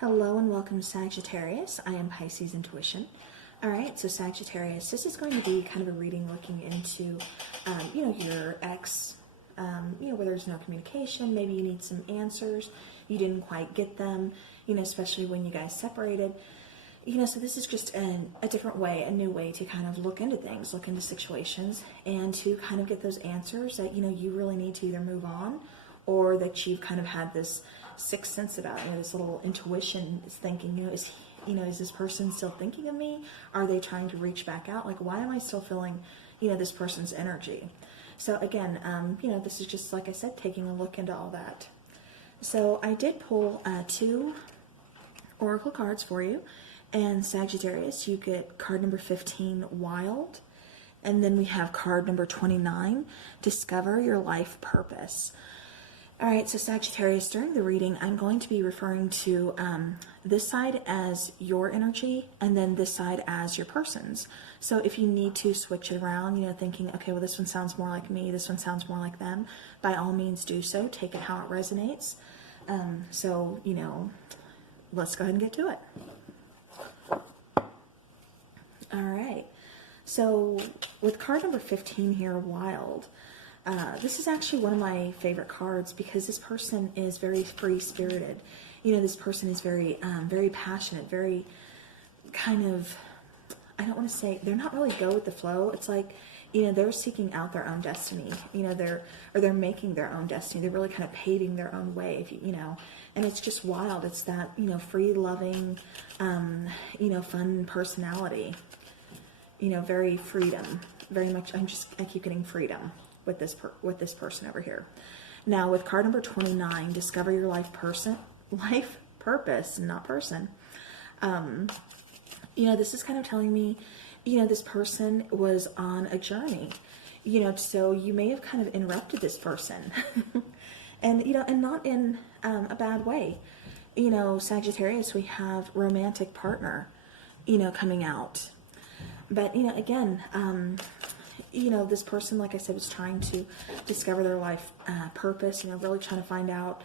Hello and welcome, Sagittarius. I am Pisces Intuition. All right, so Sagittarius, this is going to be kind of a reading looking into, your ex, where there's no communication. Maybe you need some answers. You didn't quite get them, especially when you guys separated. So this is just a different way, a new way to kind of look into things, look into situations, and to kind of get those answers that, you really need to either move on or that you've kind of had this sixth sense about, this little intuition is thinking, is this person still thinking of me? Are they trying to reach back out? Like, why am I still feeling, this person's energy? So again, this is just, like I said, taking a look into all that. So I did pull 2 oracle cards for you. And Sagittarius, you get card number 15, Wild. And then we have card number 29, Discover Your Life Purpose. All right, so Sagittarius, during the reading, I'm going to be referring to this side as your energy and then this side as your person's. So if you need to switch it around, thinking, okay, well, this one sounds more like me, this one sounds more like them, by all means do so. Take it how it resonates. Let's go ahead and get to it. All right, so with card number 15 here, Wild, this is actually one of my favorite cards because this person is very free-spirited. This person is very, very passionate, very kind of, I don't want to say, they're not really go with the flow. It's like, they're seeking out their own destiny. They're making their own destiny. They're really kind of paving their own way, and it's just wild. It's that, free-loving, fun personality. Very freedom, very much. I keep getting freedom with this person over here. Now with card number 29, Discover Your Life Purpose, not person. This is kind of telling me, this person was on a journey, so you may have kind of interrupted this person, and not in a bad way. Sagittarius, we have romantic partner, coming out. But, again, this person, like I said, was trying to discover their life purpose, really trying to find out,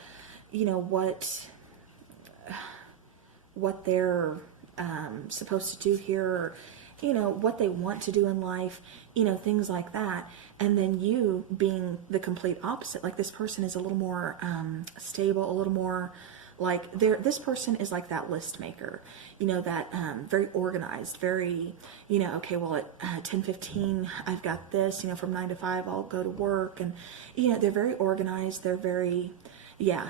what they're supposed to do here, or, what they want to do in life, things like that. And then you being the complete opposite, like this person is a little more stable, a little more like this person is like that list maker, that very organized, very, okay, well at 10:15 I've got this, from 9 to 5 I'll go to work, and they're very organized. They're very,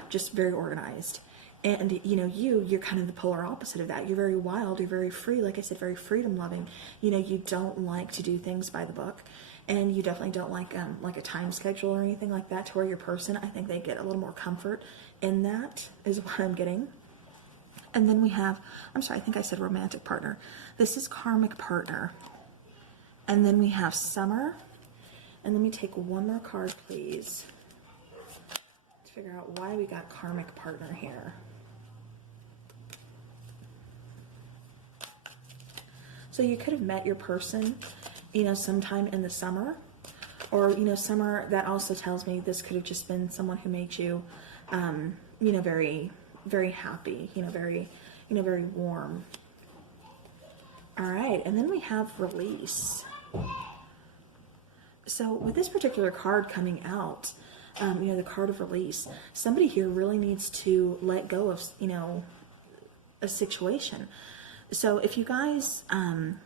just very organized. And you're kind of the polar opposite of that. You're very wild. You're very free. Like I said, very freedom loving. You don't like to do things by the book, and you definitely don't like a time schedule or anything like that. To where your person, I think they get a little more comfort in that, is what I'm getting. And then we have, I think I said romantic partner. This is karmic partner. And then we have Summer. And let me take one more card, please, to figure out why we got karmic partner here. So you could have met your person, sometime in the summer, or, summer. That also tells me this could have just been someone who made you, very, very happy, very, very warm. All right. And then we have Release. So with this particular card coming out, the card of release, somebody here really needs to let go of, a situation. So if you guys, I'm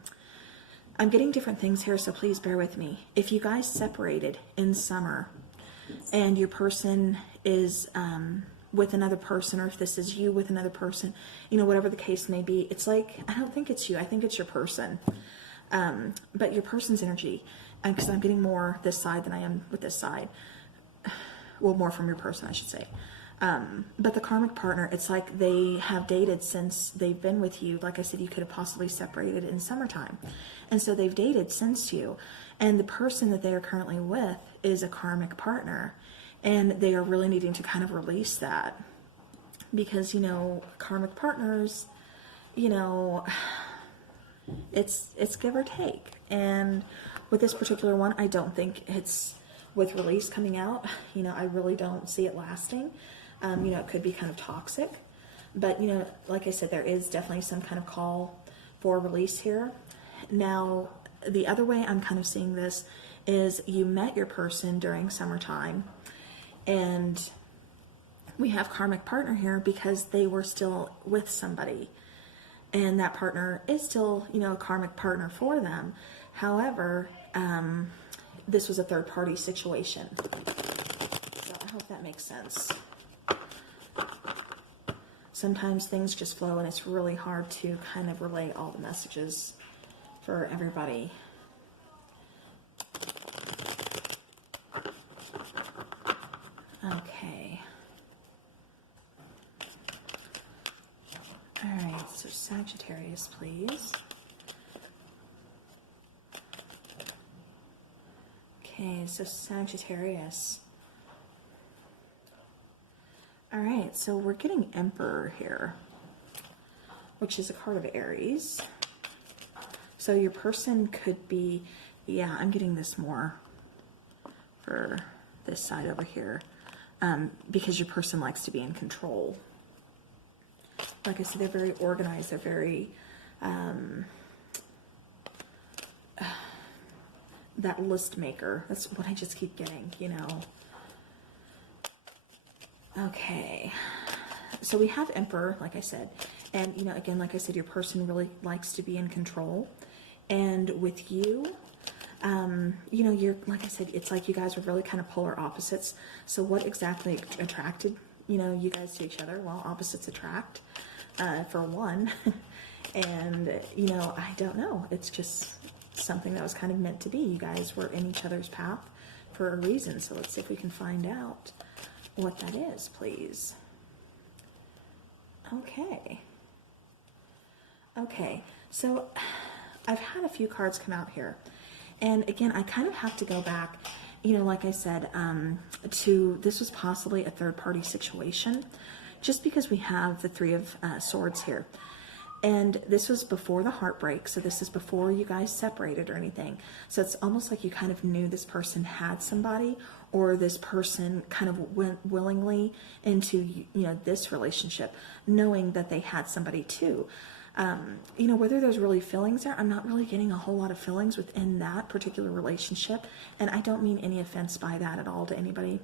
getting different things here, so please bear with me. If you guys separated in summer and your person is with another person, or if this is you with another person, whatever the case may be, it's like, I don't think it's you. I think it's your person. But your person's energy, because I'm getting more this side than I am with this side. Well, more from your person, I should say. But the karmic partner, it's like they have dated since they've been with you. Like I said, you could have possibly separated in summertime. And so they've dated since you. And the person that they are currently with is a karmic partner. And they are really needing to kind of release that. Because, karmic partners, it's give or take. And with this particular one, I don't think it's with release coming out. I really don't see it lasting. It could be kind of toxic. But, you know, like I said, there is definitely some kind of call for release here. Now, the other way I'm kind of seeing this is you met your person during summertime, and we have karmic partner here because they were still with somebody, and that partner is still, you know, a karmic partner for them. However, this was a third party situation. So I hope that makes sense. Sometimes things just flow and it's really hard to kind of relay all the messages for everybody. Okay. All right, so Sagittarius, please. Okay, so Sagittarius. All right, so we're getting Emperor here, which is a card of Aries. So your person could be, yeah, I'm getting this more for this side over here, because your person likes to be in control. Like I said, they're very organized. They're very, that list maker. That's what I just keep getting, you know. Okay, so we have Emperor, like I said, and, you know, again, like I said, your person really likes to be in control, and with you, you know, you're, like I said, it's like you guys are really kind of polar opposites. So what exactly attracted, you know, you guys to each other? Well, opposites attract, for one, and, you know, I don't know, it's just something that was kind of meant to be. You guys were in each other's path for a reason, so let's see if we can find out what that is, please. Okay. Okay, so I've had a few cards come out here. And again, I kind of have to go back, you know, like I said, to this was possibly a third-party situation, just because we have the Three of Swords here. And this was before the heartbreak, so this is before you guys separated or anything. So it's almost like you kind of knew this person had somebody, or this person kind of went willingly into, you know, this relationship, knowing that they had somebody too. You know, whether there's really feelings there, I'm not really getting a whole lot of feelings within that particular relationship. And I don't mean any offense by that at all to anybody.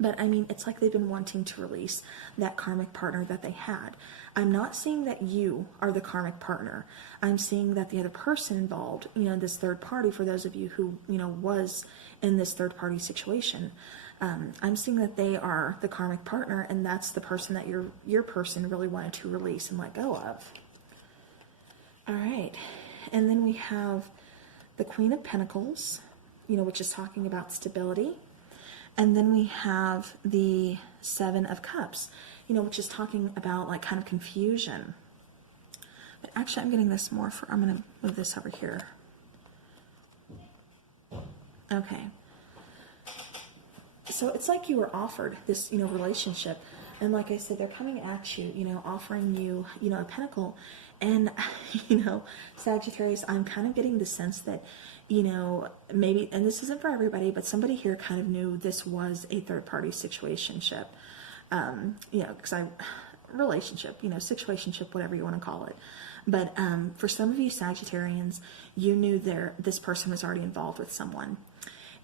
But I mean, it's like they've been wanting to release that karmic partner that they had. I'm not seeing that you are the karmic partner. I'm seeing that the other person involved, you know, this third party, for those of you who, you know, was in this third party situation, I'm seeing that they are the karmic partner, and that's the person that your person really wanted to release and let go of. All right. And then we have the Queen of Pentacles, you know, which is talking about stability. And then we have the Seven of Cups, you know, which is talking about like kind of confusion. But actually, I'm getting this more for, I'm going to move this over here. Okay. So it's like you were offered this, you know, relationship. And like I said, they're coming at you, you know, offering you, you know, a pentacle. And, you know, Sagittarius, I'm kind of getting the sense that, you know, maybe, and this isn't for everybody, but somebody here kind of knew this was a third-party situationship. You know, because relationship, you know, situationship, whatever you want to call it. But for some of you Sagittarians, you knew this person was already involved with someone.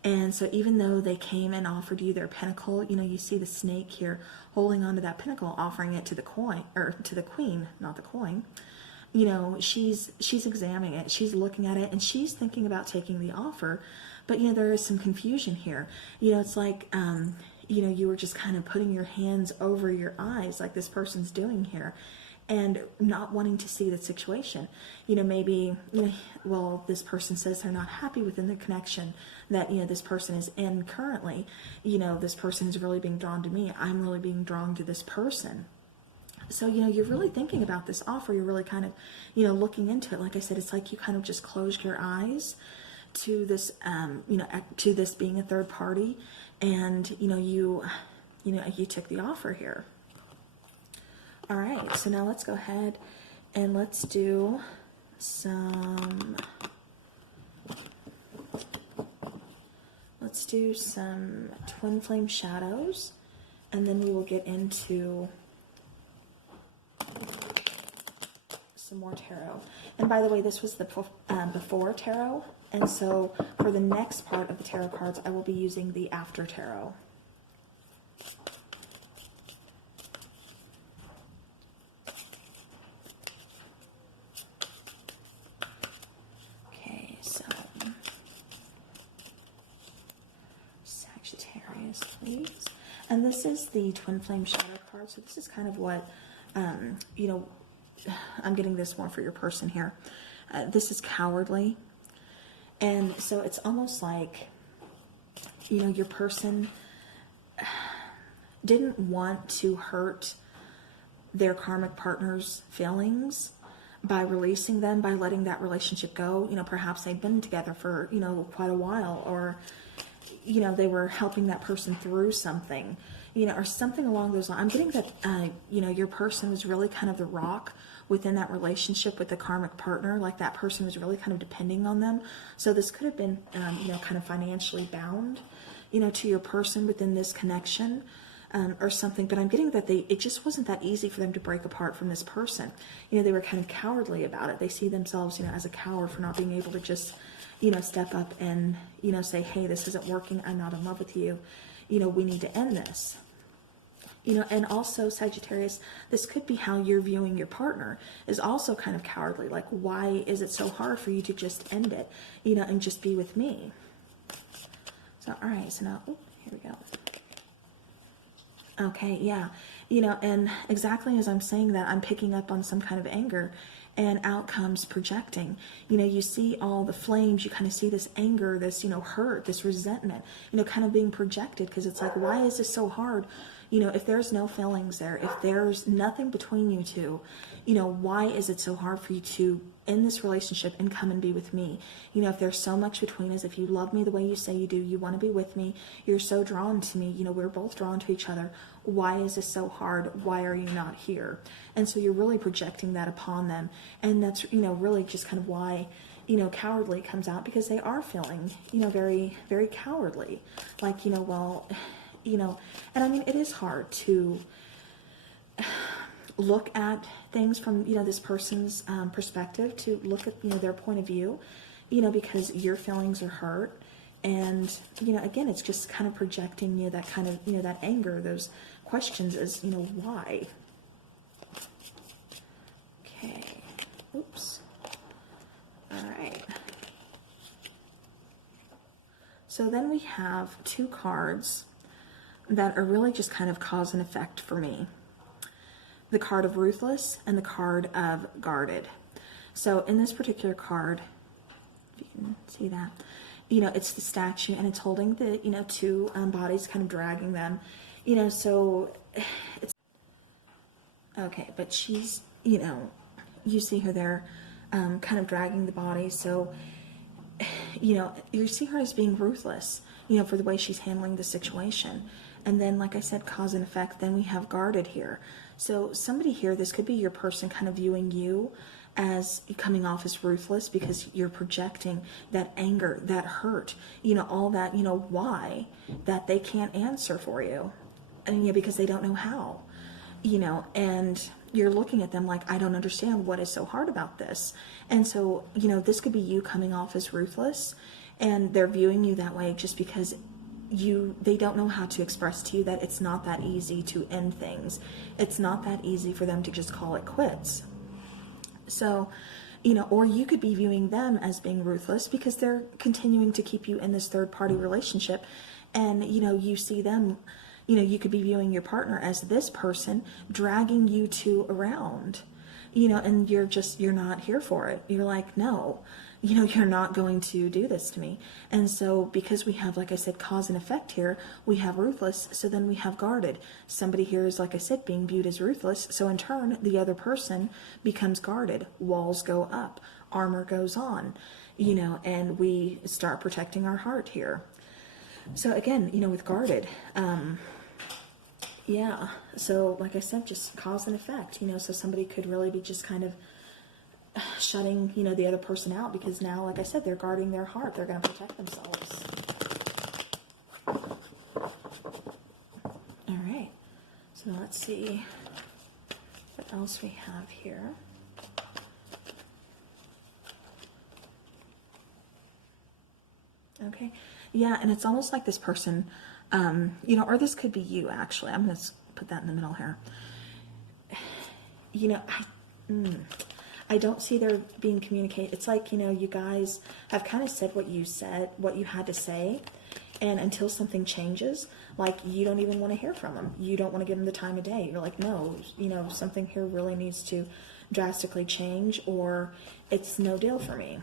And so even though they came and offered you their pentacle, you know, you see the snake here holding onto that pentacle, offering it to the coin, or to the queen, not the coin. You know, she's examining it, she's looking at it, and she's thinking about taking the offer. But, you know, there is some confusion here. You know, it's like, you know, you were just kind of putting your hands over your eyes like this person's doing here, and not wanting to see the situation. You know, maybe, you know, well, this person says they're not happy within the connection that, you know, this person is in currently. You know, this person is really being drawn to me. I'm really being drawn to this person. So, you know, you're really thinking about this offer. You're really kind of, you know, looking into it. Like I said, it's like you kind of just closed your eyes to this, you know, to this being a third party. And, you know, you took the offer here. All right, so now let's go ahead and let's do some twin flame shadows, and then we will get into some more tarot. And by the way, this was the before tarot. And so for the next part of the tarot cards, I will be using the after tarot. Okay, so Sagittarius, please. And this is the Twin Flame Shadow card. So this is kind of what, you know, I'm getting this one for your person here. This is cowardly. And so it's almost like, you know, your person didn't want to hurt their karmic partner's feelings by releasing them, by letting that relationship go. You know, perhaps they've been together for, you know, quite a while, or, you know, they were helping that person through something, you know, or something along those lines. I'm getting that, you know, your person was really kind of the rock within that relationship with the karmic partner. Like that person was really kind of depending on them. So this could have been, you know, kind of financially bound, you know, to your person within this connection, or something. But I'm getting that it just wasn't that easy for them to break apart from this person. You know, they were kind of cowardly about it. They see themselves, you know, as a coward for not being able to just, you know, step up and, you know, say, hey, this isn't working. I'm not in love with you. You know, we need to end this. You know, and also Sagittarius, this could be how you're viewing your partner, is also kind of cowardly. Like, why is it so hard for you to just end it, you know, and just be with me? So, all right, so now, here we go. Okay, yeah, you know, and exactly as I'm saying that, I'm picking up on some kind of anger, and out comes projecting. You know, you see all the flames, you kind of see this anger, this, you know, hurt, this resentment, you know, kind of being projected, because it's like, why is this so hard? You know, if there's no feelings there, if there's nothing between you two, you know, why is it so hard for you to end this relationship and come and be with me? You know, if there's so much between us, if you love me the way you say you do, you want to be with me, you're so drawn to me, you know, we're both drawn to each other. Why is this so hard? Why are you not here? And so you're really projecting that upon them. And that's, you know, really just kind of why, you know, cowardly comes out, because they are feeling, you know, very, very cowardly. Like, you know, well, you know, and I mean, it is hard to look at things from, you know, this person's perspective, to look at, you know, their point of view, you know, because your feelings are hurt. And, you know, again, it's just kind of projecting, you know, that kind of, you know, that anger, those questions as, you know, why? Okay. Oops. All right. So then we have two cards that are really just kind of cause and effect for me. The card of Ruthless and the card of Guarded. So in this particular card, if you can see that, you know, it's the statue, and it's holding the, you know, two bodies, kind of dragging them, you know, so it's, okay, but she's, you know, you see her there, kind of dragging the body, so, you know, you see her as being ruthless, you know, for the way she's handling the situation. And then, like I said, cause and effect, then we have Guarded here. So somebody here, this could be your person kind of viewing you as coming off as ruthless, because you're projecting that anger, that hurt, you know, all that, you know, why, that they can't answer for you. And, you know, because they don't know how, you know, and you're looking at them like, I don't understand what is so hard about this. And so, you know, this could be you coming off as ruthless, and they're viewing you that way just because they don't know how to express to you that it's not that easy to end things. It's not that easy for them to just call it quits. So, you know, or you could be viewing them as being ruthless because they're continuing to keep you in this third party relationship. And, you know, you see them, you know, you could be viewing your partner as this person dragging you two around, you know, and you're not here for it. You're like, no, you know, you're not going to do this to me. And so because we have, like I said, cause and effect here, we have ruthless, so then we have guarded. Somebody here is, like I said, being viewed as ruthless, so in turn, the other person becomes guarded. Walls go up, armor goes on, you know, and we start protecting our heart here. So again, you know, with guarded, yeah, so like I said, just cause and effect, you know, so somebody could really be just kind of shutting, you know, the other person out, because now, like I said, they're guarding their heart. They're going to protect themselves. All right. So now let's see what else we have here. Okay. Yeah, and it's almost like this person, you know, or this could be you actually. I'm going to put that in the middle here. You know, I don't see there being communicated. It's like, you know, you guys have kind of said, what you had to say. And until something changes, like, you don't even want to hear from them. You don't want to give them the time of day. You're like, no, you know, something here really needs to drastically change, or it's no deal for me.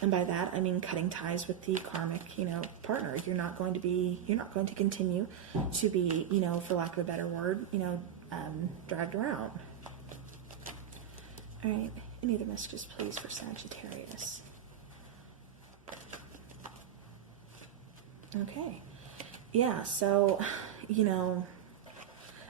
And by that, I mean cutting ties with the karmic, you know, partner. You're not going to continue to be, you know, for lack of a better word, you know, dragged around. All right. Any other messages, please, for Sagittarius? Okay. Yeah. So, you know,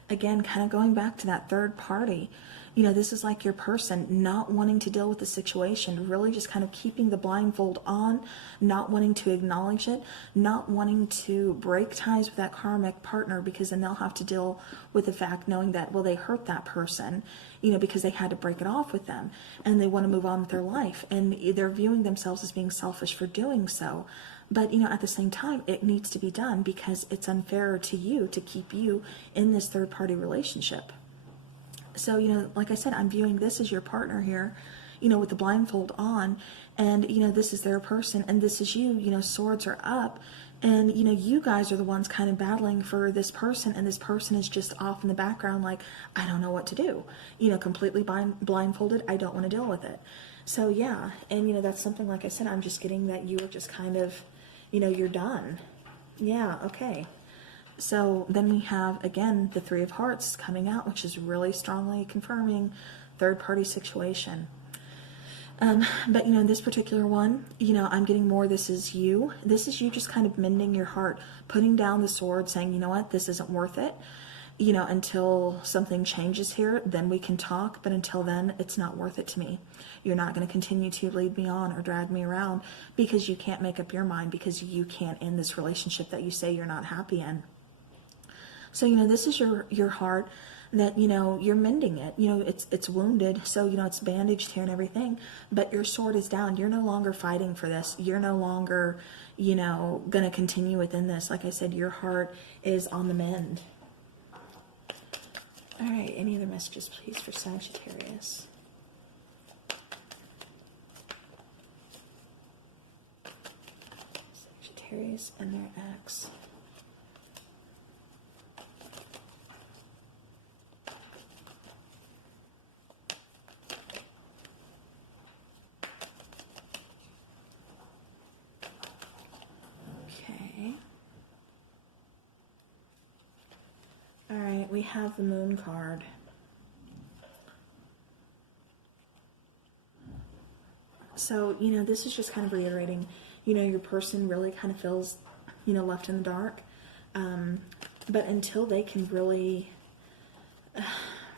again, kind of going back to that third party, you know, this is like your person not wanting to deal with the situation, really just kind of keeping the blindfold on, not wanting to acknowledge it, not wanting to break ties with that karmic partner, because then they'll have to deal with the fact, knowing that, well, they hurt that person, you know, because they had to break it off with them, and they want to move on with their life, and they're viewing themselves as being selfish for doing so. But, you know, at the same time, it needs to be done because it's unfair to you to keep you in this third party relationship. So, you know, like I said, I'm viewing this as your partner here, you know, with the blindfold on, and, you know, this is their person and this is you, you know, swords are up, and, you know, you guys are the ones kind of battling for this person, and this person is just off in the background like, I don't know what to do, you know, completely blindfolded. I don't want to deal with it. So, yeah, and, you know, that's something, like I said, I'm just getting that you were just kind of, you know, you're done. Yeah, okay. So then we have, again, the Three of Hearts coming out, which is really strongly confirming third-party situation. But, you know, in this particular one, you know, I'm getting more, this is you. This is you just kind of mending your heart, putting down the sword, saying, you know what, this isn't worth it. You know, until something changes here, then we can talk. But until then, it's not worth it to me. You're not going to continue to lead me on or drag me around because you can't make up your mind, because you can't end this relationship that you say you're not happy in. So, you know, this is your heart that, you know, you're mending it. You know, it's wounded, so, you know, it's bandaged here and everything, but your sword is down. You're no longer fighting for this. You're no longer, you know, going to continue within this. Like I said, your heart is on the mend. All right, any other messages, please, for Sagittarius? Sagittarius and their ex. Okay. All right, we have the Moon card. So, you know, this is just kind of reiterating, you know, your person really kind of feels, you know, left in the dark. But until they can really,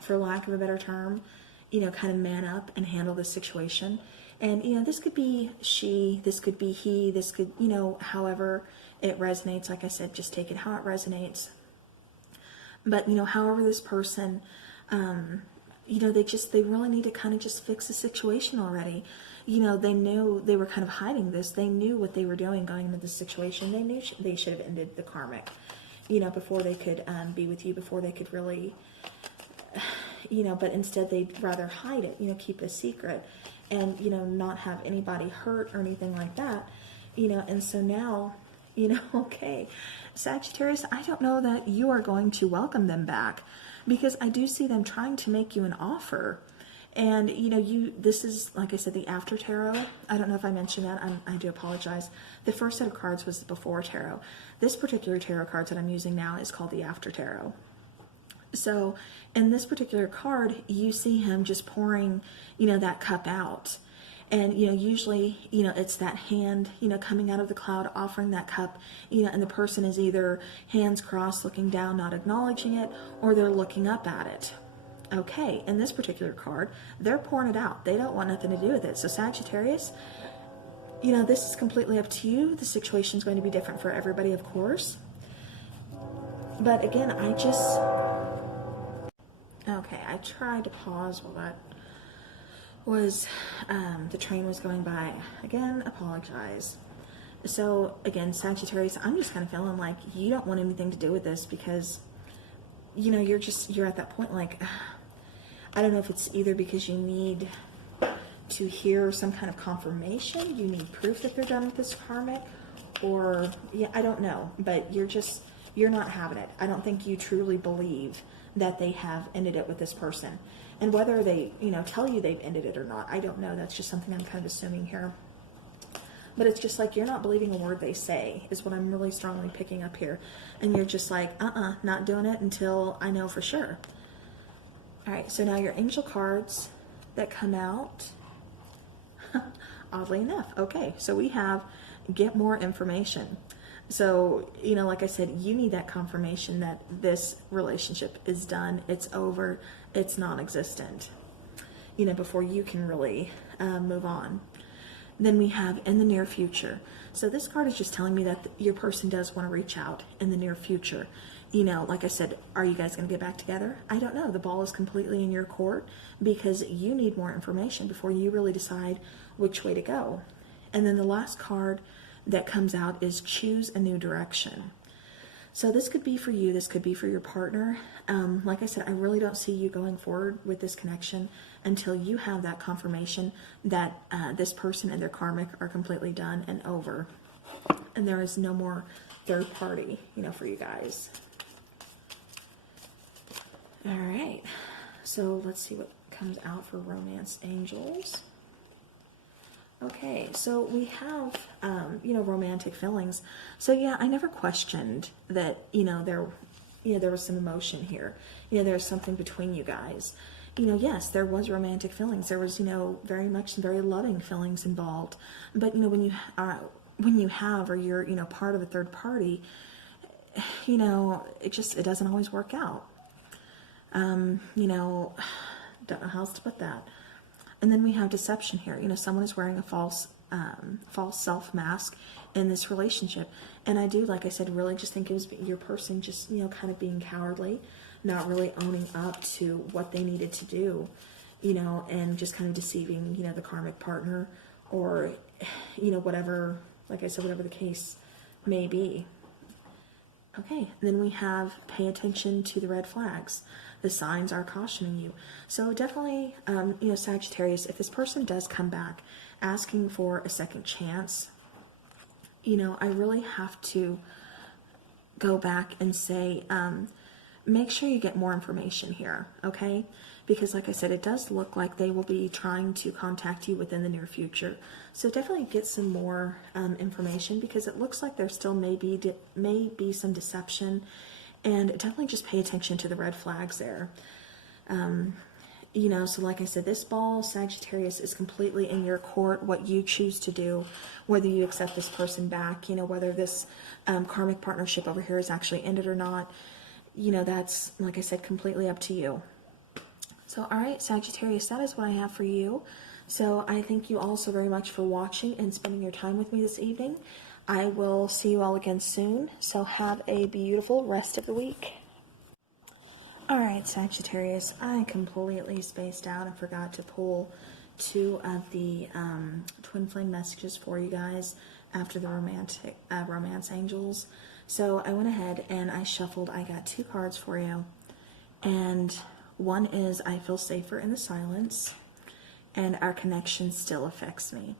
for lack of a better term, you know, kind of man up and handle the situation. And, you know, this could be she, this could be he, this could, you know, however it resonates. Like I said, just take it how it resonates. But, you know, however this person, you know, they really need to kind of just fix the situation already. You know, they knew they were kind of hiding this. They knew what they were doing going into this situation. They knew they should have ended the karmic, you know, before they could be with you, before they could really, you know, but instead they'd rather hide it, you know, keep it a secret and, you know, not have anybody hurt or anything like that, you know. And so now, you know, okay, Sagittarius, I don't know that you are going to welcome them back, because I do see them trying to make you an offer. And, you know, this is, like I said, the after tarot. I don't know if I mentioned that. I do apologize. The first set of cards was the before tarot. This particular tarot card that I'm using now is called the after tarot. So in this particular card, you see him just pouring, you know, that cup out. And, you know, usually, you know, it's that hand, you know, coming out of the cloud, offering that cup, you know, and the person is either hands crossed, looking down, not acknowledging it, or they're looking up at it. Okay, in this particular card, they're pouring it out. They don't want nothing to do with it. So Sagittarius, you know, this is completely up to you. The situation is going to be different for everybody, of course. But again, okay, I tried to pause while that was, the train was going by. Again, apologize. So again, Sagittarius, I'm just kind of feeling like you don't want anything to do with this because, you know, you're at that point like, I don't know if it's either because you need to hear some kind of confirmation, you need proof that they're done with this karmic, or yeah, I don't know, but you're not having it. I don't think you truly believe that they have ended it with this person. And whether they, you know, tell you they've ended it or not, I don't know. That's just something I'm kind of assuming here. But it's just like you're not believing a word they say is what I'm really strongly picking up here. And you're just like, not doing it until I know for sure. All right, so now your angel cards that come out, oddly enough. Okay, so we have get more information. So, you know, like I said, you need that confirmation that this relationship is done, it's over, it's non-existent, you know, before you can really move on. Then we have in the near future. So this card is just telling me that your person does want to reach out in the near future. You know, like I said, are you guys going to get back together? I don't know. The ball is completely in your court because you need more information before you really decide which way to go. And then the last card that comes out is choose a new direction. So this could be for you, this could be for your partner. Like I said, I really don't see you going forward with this connection until you have that confirmation that this person and their karmic are completely done and over. And there is no more third party, you know, for you guys. All right, so let's see what comes out for romance angels. Okay, so we have, you know, romantic feelings. So yeah, I never questioned that, you know, there was some emotion here. You know, there's something between you guys. You know, yes, there was romantic feelings. There was, you know, very loving feelings involved. But, you know, when you have, or you're, you know, part of a third party, you know, it doesn't always work out. You know, don't know how else to put that. And then we have deception here. You know, someone is wearing a false self mask in this relationship. And I do, like I said, really just think it was your person just, you know, kind of being cowardly, not really owning up to what they needed to do, you know, and just kind of deceiving, you know, the karmic partner or, you know, whatever, like I said, whatever the case may be. Okay, then we have pay attention to the red flags. The signs are cautioning you. So definitely, you know, Sagittarius, if this person does come back asking for a second chance, you know, I really have to go back and say, make sure you get more information here, okay? Because like I said, it does look like they will be trying to contact you within the near future. So definitely get some more information because it looks like there still may be some deception, and definitely just pay attention to the red flags there. You know, so like I said, this ball, Sagittarius, is completely in your court, what you choose to do, whether you accept this person back, you know, whether this karmic partnership over here is actually ended or not. You know, that's, like I said, completely up to you. So, all right, Sagittarius, that is what I have for you. So I thank you all so very much for watching and spending your time with me this evening. I will see you all again soon. So have a beautiful rest of the week. All right, Sagittarius, I completely spaced out and forgot to pull two of the twin flame messages for you guys after the romance angels. So I went ahead and I shuffled. I got two cards for you. And one is I feel safer in the silence, and our connection still affects me.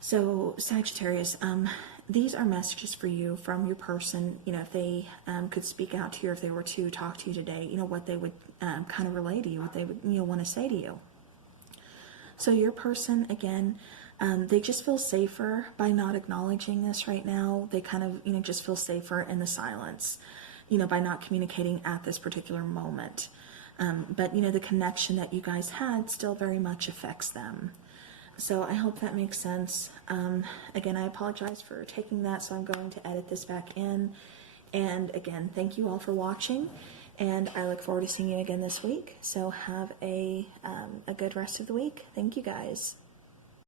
So Sagittarius, these are messages for you from your person. You know, if they could speak out to you, or if they were to talk to you today, you know, what they would kind of relay to you, what they would, you know, want to say to you. So your person, again, they just feel safer by not acknowledging this right now. They kind of, you know, just feel safer in the silence, you know, by not communicating at this particular moment. But, you know, the connection that you guys had still very much affects them. So I hope that makes sense. Again, I apologize for taking that, so I'm going to edit this back in. And again, thank you all for watching, and I look forward to seeing you again this week. So have a good rest of the week. Thank you, guys.